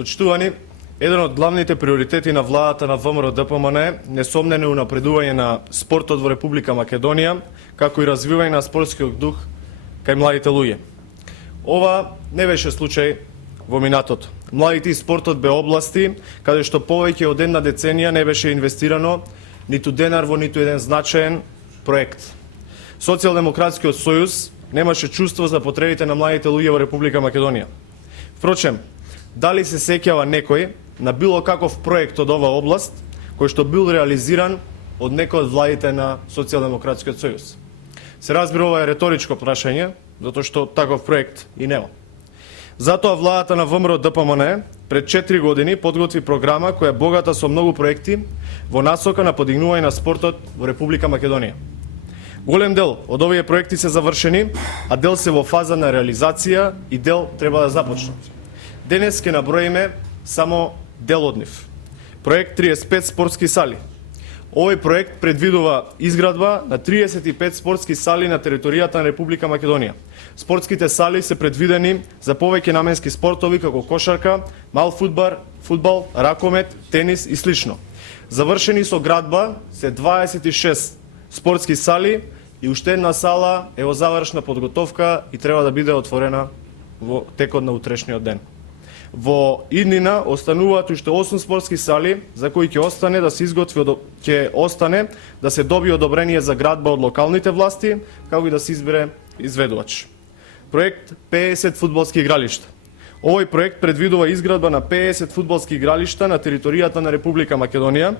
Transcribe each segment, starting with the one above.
Почитувани, еден од главните приоритети на владата на ВМРО-ДПМН е несомнено унапредување на спортот во Република Македонија, како и развивање на спортскиот дух кај младите луѓе. Ова не беше случај во минатото. Младите и спортот бе области каде што повеќе од една деценија не беше инвестирано ниту денар во ниту еден значаен проект. Социјалдемократскиот сојуз немаше чувство за потребите на младите луѓе во Република Македонија. Впрочем, дали се сеќава некој на било каков проект од оваа област кој што бил реализиран од некој од владите на Социјалдемократскиот сојуз? Се разбира, ова е реторичко прашање, затоа што таков проект и нема. Затоа владата на ВМРО-ДПМН пред 4 години подготви програма која е богата со многу проекти во насока на подигнување на спортот во Република Македонија. Голем дел од овие проекти се завршени, а дел се во фаза на реализација и дел треба да започнат. Денес ќе наброиме само дел од нив. Проект 35 спортски сали. Овој проект предвидува изградба на 35 спортски сали на територијата на Република Македонија. Спортските сали се предвидени за повеќе наменски спортови како кошарка, мал фудбал, ракомет, тенис и слично. Завршени со градба се 26 спортски сали и уште една сала е во завршна подготовка и треба да биде отворена во текот на утрешниот ден. Во иднина остануваат уште 8 спортски сали за кои ќе остане да се добие одобрение за градба од локалните власти, како и да се избере изведувач. Проект 50 фудбалски игралишта. Овој проект предвидува изградба на 50 фудбалски игралишта на територијата на Република Македонија.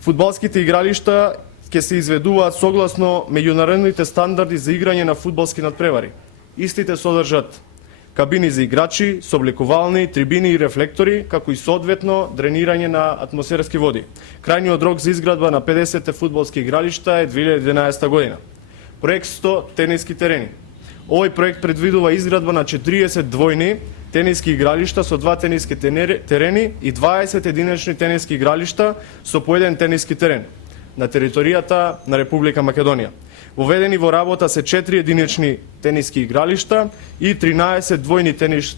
Фудбалските игралишта ќе се изведуваат согласно меѓународните стандарди за играње на фудбалски надпревари. Истите содржат кабини за играчи, собликувални, трибини и рефлектори, како и соодветно дренирање на атмосферски води. Крајниот рок за изградба на 50 фудбалски игралишта е 2011 година. Проект 100 тениски терени. Овој проект предвидува изградба на 40 двојни тениски игралишта со 2 тениски терени и 20 единични тениски игралишта со по еден тениски терен на територијата на Република Македонија. Воведени во работа се 4 единични тениски игралишта и 13 двојни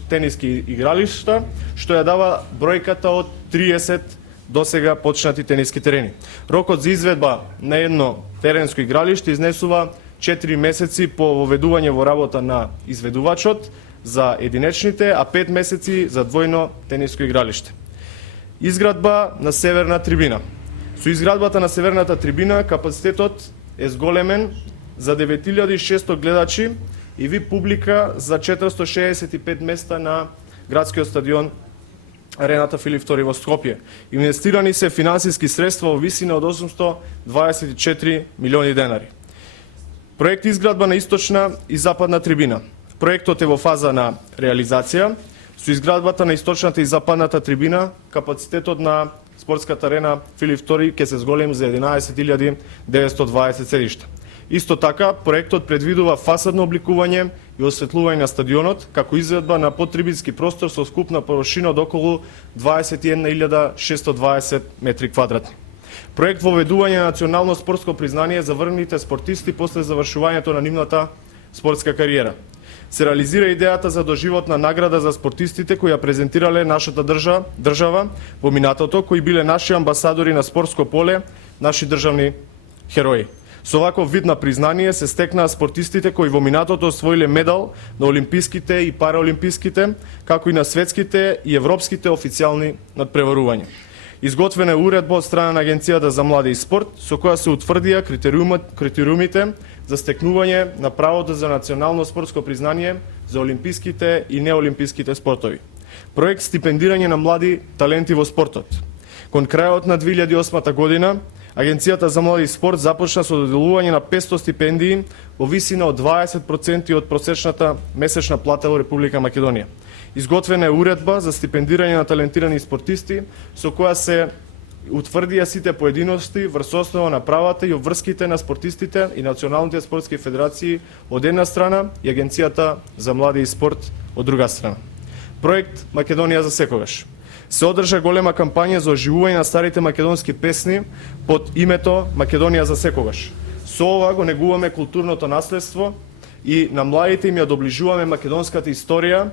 тениски игралишта, што ја дава бројката од 30 досега почнати тениски терени. Рокот за изведба на едно теренско игралиште изнесува 4 месеци по воведување во работа на изведувачот за единечните, а 5 месеци за двојно тениско игралиште. Изградба на северна трибина. Со изградбата на северната трибина капацитетот е зголемен за 9600 гледачи и ви публика за 465 места на градскиот стадион Арената Филип II во Скопје. Инвестирани се финансиски средства во висина од 824 милиони денари. Проект изградба на источна и западна трибина. Проектот е во фаза на реализација. Со изградбата на источната и западната трибина капацитетот на спортската арена Филип II ќе се зголеми за 11.920 седишта. Исто така, проектот предвидува фасадно обликување и осветлување на стадионот, како изведба на подтрибински простор со скупна површина од околу 21.620 метри квадратни. Проект воведување на национално спортско признание за врвните спортисти после завршувањето на нивната спортска кариера. Се реализира идејата за доживотна награда за спортистите кои ја презентирале нашата држава во минатото, кои биле наши амбасадори на спортско поле, наши државни херои. Со ваков вид на признание се стекнаа спортистите кои во минатото освоиле медал на олимписките и параолимписките, како и на светските и европските официјални надпреварувања. Изготвена е уредба од страна на Агенцијата за млади и спорт, со која се утврдија критериумите за стекнување на правото за национално спортско признание за олимписките и неолимписките спортови. Проект стипендирање на млади таленти во спортот. Кон крајот на 2008 година, Агенцијата за млади и спорт започна со доделување на 500 стипендии во висина од 20% од просечната месечна плата во Република Македонија. Изготвена е уредба за стипендирање на талентирани спортисти, со која се утврдија сите поединости врз основа на правата и обврските на спортистите и националните спортски федерации од една страна и Агенцијата за млади и спорт од друга страна. Проект Македонија за секогаш. Се одржа голема кампања за оживување на старите македонски песни под името Македонија за секогаш. Со ова го негуваме културното наследство и на младите им ја доближуваме македонската историја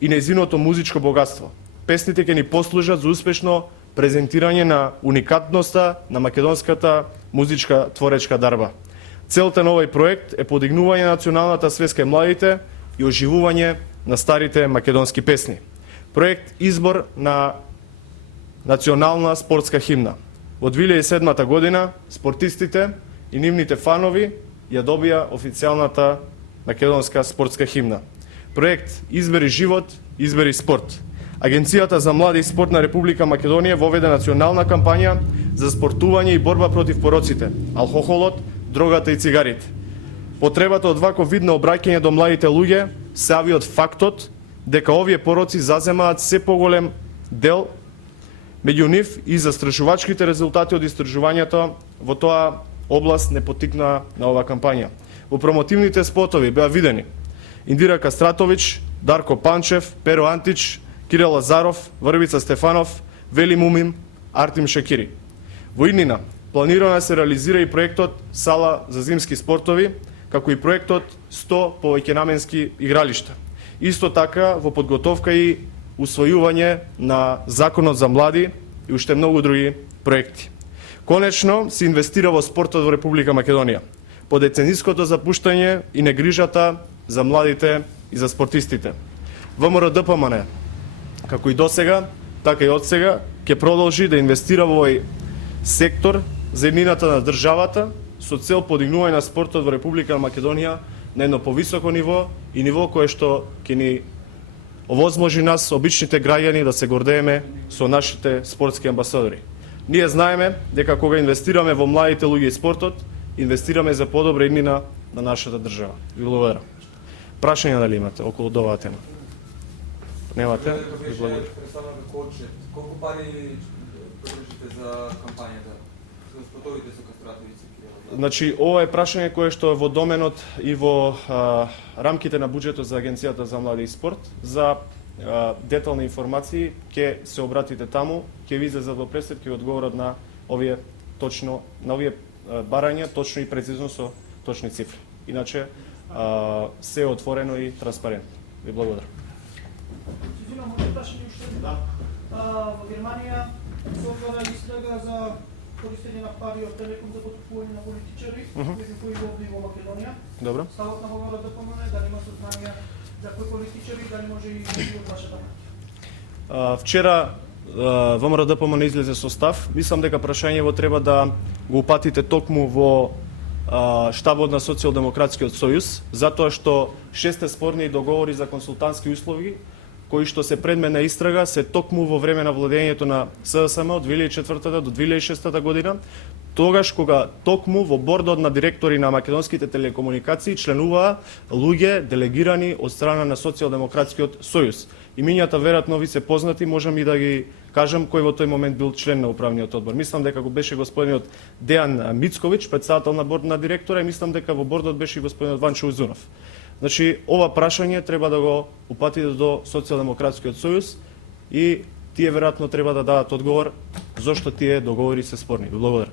и нејзиното музичко богатство. песните ќе ни послужат за успешно презентирање на уникатноста на македонската музичка творечка дарба. Целта на овој проект е подигнување на националната свеска и младите и оживување на старите македонски песни. Проект избор на национална спортска химна. Во 2007 година спортистите и нивните фанови ја добија официјалната македонска спортска химна. Проект Избери живот, избери спорт. Агенцијата за млади и спорт на Република Македонија воведе национална кампања за спортување и борба против пороците, алкохолот, дрогата и цигарите. Потребата од ваков вид на обраќање до младите луѓе се јави од фактот дека овие пороци заземаат се поголем дел меѓу нив и застрашувачките резултати од истражувањето во тоа област не потикнаа на оваа кампања. Во промотивните спотови беа видени Индира Кастратович, Дарко Панчев, Перо Антич, Кирил Лазаров, Врбица Стефанов, Вели Мумим, Артим Шекири. Во иднина планирано да се реализира и проектот Сала за зимски спортови, како и проектот 100 повеќенаменски игралишта. Исто така во подготовка и усвојување на Законот за млади и уште многу други проекти. Конечно се инвестира во спортот во Република Македонија, по децениското запуштање и негрижата за младите и за спортистите. ВМРО-ДПМН, како и досега, така и одсега, ќе продолжи да инвестира во овој сектор за еднината на државата со цел подигнување на спортот во Република Македонија на едно повисоко ниво и ниво кое што ќе ни овозможи нас, обичните граѓани, да се гордееме со нашите спортски амбасадори. Ние знаеме дека кога инвестираме во младите луѓе и спортот, инвестираме за подобра иднина на нашата држава. Ви благодарам. Прашања дали имате околу оваа тема? Немате? Ви благодарам. Колку пари потребите за кампањата? За спотовите со Кастратовица? Значи, ова е прашање кое што е во доменот и во рамките на буџетот за Агенцијата за млади и спорт. За детални информации ќе се обратите таму, ќе ви излезат во пресед, ќе одговорат на овие точно на овие барања точно и прецизно со точни цифри. Иначе се е отворено и транспарентно. Ви благодарам. Во Германија се отвора истрага за користење на пари од Телеком за подкупување на политичари, меѓу кои и во Македонија. Добро. Ставот на ВМРО-ДПМН, дали има сознанија за кои политичари, дали може и од вашата партија? Вчера ВМРО-ДПМН излезе со став. Мислам дека прашањево треба да го упатите токму во штабот на Социјалдемократскиот сојуз, затоа што 6 спорни договори за консултантски услуги кои што се предмет на истрага се токму во време на владењето на СДСМ од 2004 до 2006 година, тогаш кога токму во бордот на директори на македонските телекомуникации членуваа луѓе делегирани од страна на Социјалдемократскиот сојуз. Имињата веројатно ви се познати, можам и да ги кажам кој во тој момент бил член на управниот одбор. Мислам дека го беше господинот Дејан Мицковиќ, претседател на борд на директора, и мислам дека во бордот беше и господинот Ванчо Узунов. Значи, ова прашање треба да го упатите до Социјалдемократскиот сојуз и тие веројатно треба да дадат одговор зошто тие договори се спорни. Благодарам.